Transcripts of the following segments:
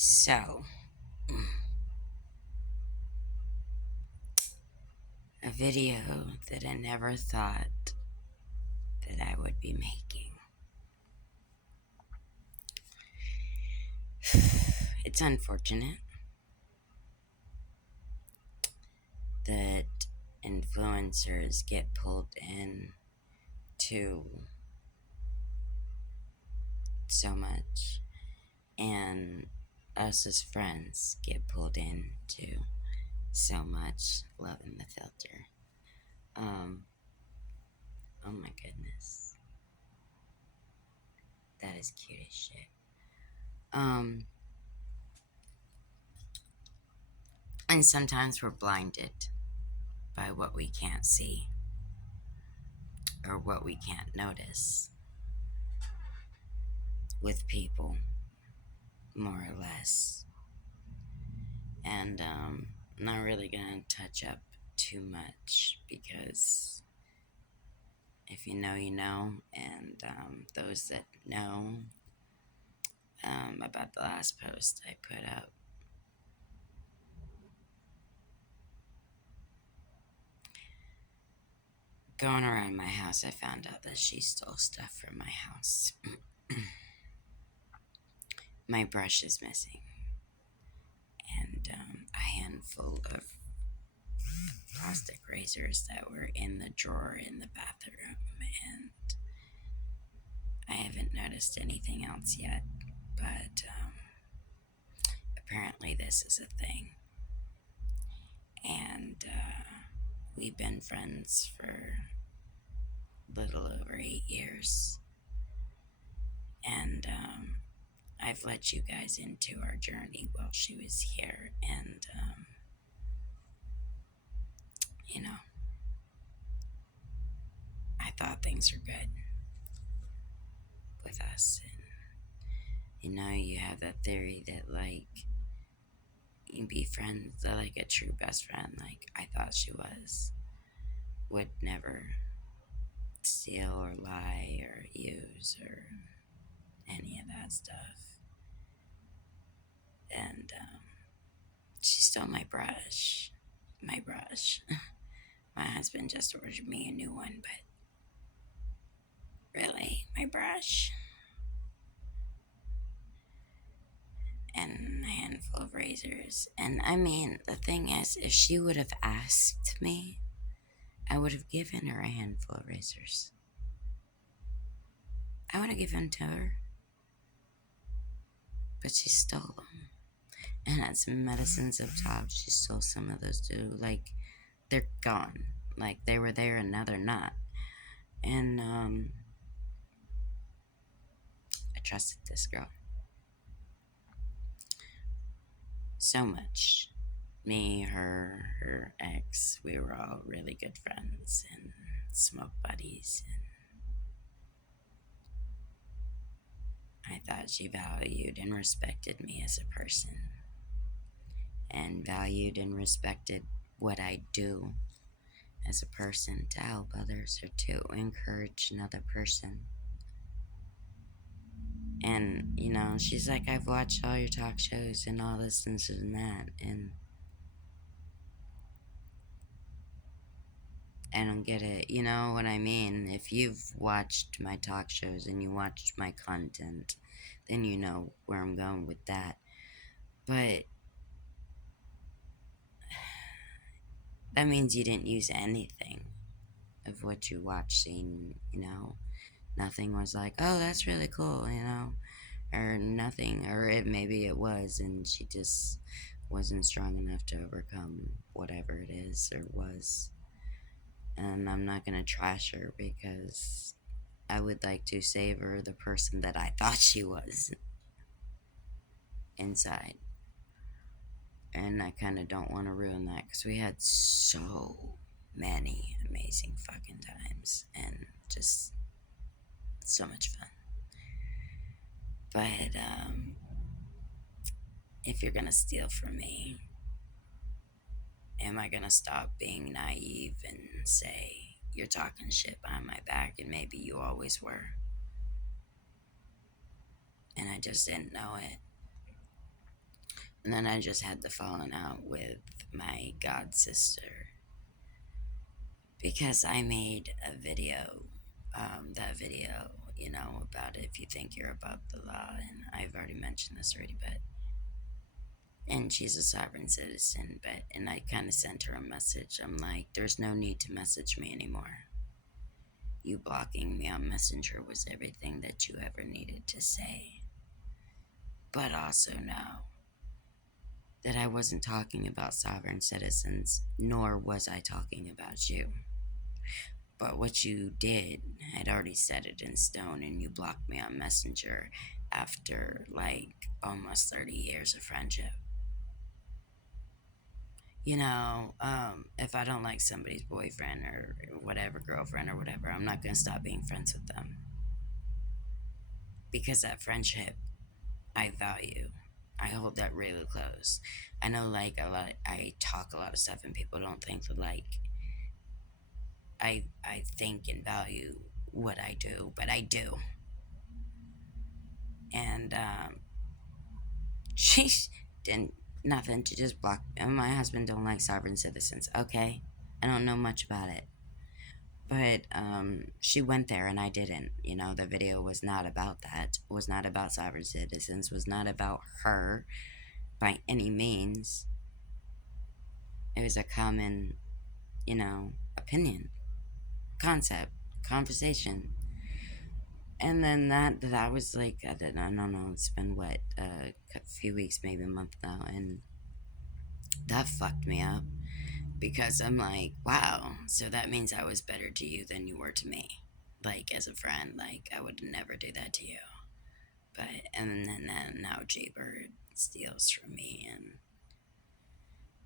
So, a video that I never thought that I would be making. It's unfortunate that influencers get pulled in to so much, and us as friends get pulled in to so much. Loving the filter. Oh my goodness. That is cute as shit. And sometimes we're blinded by what we can't see or what we can't notice with people, more or less. And I'm not really gonna touch up too much because if you know, you know. And those that know about the last post I put up, going around my house, I found out that she stole stuff from my house. My brush is missing, and a handful of plastic razors that were in the drawer in the bathroom, and I haven't noticed anything else yet, but apparently this is a thing. And we've been friends for a little over 8 years, and I've let you guys into our journey while she was here, and you know, I thought things were good with us. And you know, you have that theory that like you can be friends, like a true best friend, like I thought she was, would never steal or lie or use or any of that stuff. And she stole my brush. My brush. My husband just ordered me a new one, but really, my brush? And a handful of razors. And I mean, the thing is, if she would have asked me, I would have given her a handful of razors. I would have given to her. But she stole them. And had some medicines up top. She stole some of those too. Like, they're gone. Like, they were there and now they're not. And, I trusted this girl so much. Me, her ex, we were all really good friends and smoke buddies. And I thought she valued and respected me as a person, and valued and respected what I do as a person to help others or to encourage another person. And, you know, she's like, I've watched all your talk shows and all this and this and that, and I don't get it. You know what I mean? If you've watched my talk shows and you watched my content, then you know where I'm going with that. But that means you didn't use anything of what you watched, seen, you know? Nothing was like, oh, that's really cool, you know? Or nothing, or maybe it was, and she just wasn't strong enough to overcome whatever it is or was. And I'm not gonna trash her because I would like to save her the person that I thought she was inside. And I kind of don't want to ruin that because we had so many amazing fucking times and just so much fun. But if you're gonna steal from me, am I gonna stop being naive and say you're talking shit behind my back and maybe you always were? And I just didn't know it. And then I just had the falling out with my god sister because I made a video. That video, about if you think you're above the law, and I've already mentioned this already, but and she's a sovereign citizen, and I kind of sent her a message. I'm like, there's no need to message me anymore. You blocking me on Messenger was everything that you ever needed to say. But also know that I wasn't talking about sovereign citizens, nor was I talking about you. But what you did had already set it in stone, and you blocked me on Messenger after like almost 30 years of friendship. If I don't like somebody's boyfriend or whatever, girlfriend or whatever, I'm not going to stop being friends with them. Because that friendship, I value. I hold that really close. I know, like, I talk a lot of stuff, and people don't think that, like, I think and value what I do, but I do. And, she didn't, nothing to just block. And my husband don't like sovereign citizens, okay? I don't know much about it. But she went there and I didn't. The video was not about that. It was not about sovereign citizens. It was not about her by any means. It was a common, opinion, concept, conversation. And then that was like, I don't know, it's been what, a few weeks, maybe a month now, and that fucked me up because I'm like, wow, so that means I was better to you than you were to me. Like, as a friend, like, I would never do that to you. And then now JBird steals from me and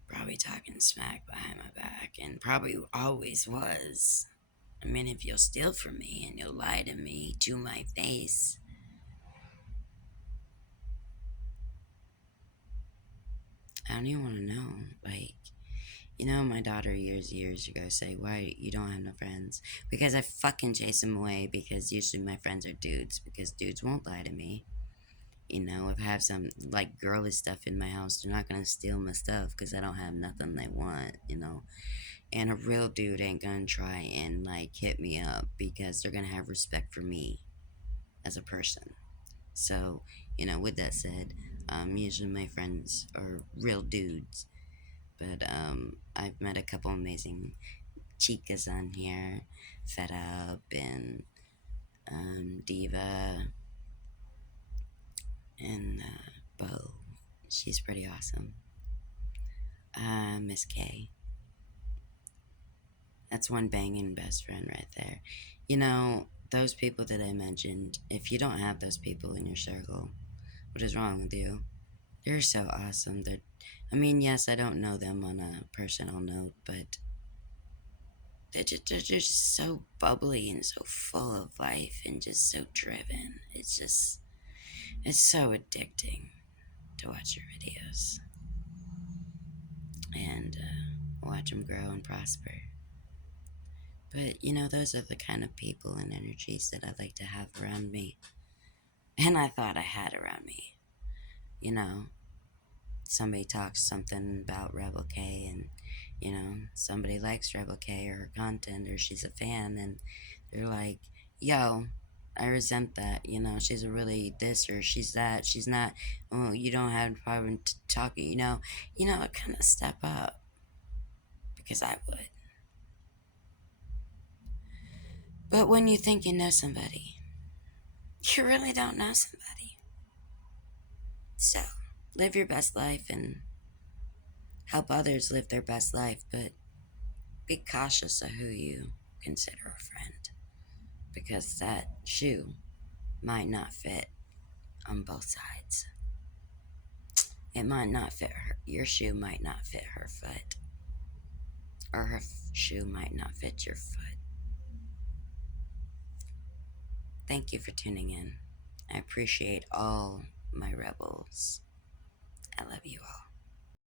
probably talking smack behind my back, and probably always was. I mean, if you'll steal from me and you'll lie to me to my face, I don't even want to know. Like, my daughter years ago say, why you don't have no friends? Because I fucking chase them away because usually my friends are dudes because dudes won't lie to me. If I have some like girly stuff in my house, they're not gonna steal my stuff because I don't have nothing they want. And a real dude ain't gonna try and like hit me up because they're gonna have respect for me as a person. So, with that said, usually my friends are real dudes, but I've met a couple amazing chicas on here, Fed Up and Diva and Bo. She's pretty awesome. Miss K. That's one banging best friend right there. Those people that I mentioned, if you don't have those people in your circle, what is wrong with you? They're so awesome. I mean, yes, I don't know them on a personal note, but they're just so bubbly and so full of life and just so driven. It's so addicting to watch your videos and watch them grow and prosper. But, those are the kind of people and energies that I like to have around me. And I thought I had around me. You know, somebody talks something about Rebel K, and, somebody likes Rebel K or her content, or she's a fan, and they're like, yo, I resent that. She's a really this or she's that. She's not, oh, you don't have a problem talking, I kind of step up because I would. But when you think you know somebody, you really don't know somebody. So, live your best life and help others live their best life, but be cautious of who you consider a friend because that shoe might not fit on both sides. It might not fit her. Your shoe might not fit her foot, or her shoe might not fit your foot. Thank you for tuning in. I appreciate all my rebels. I love you all.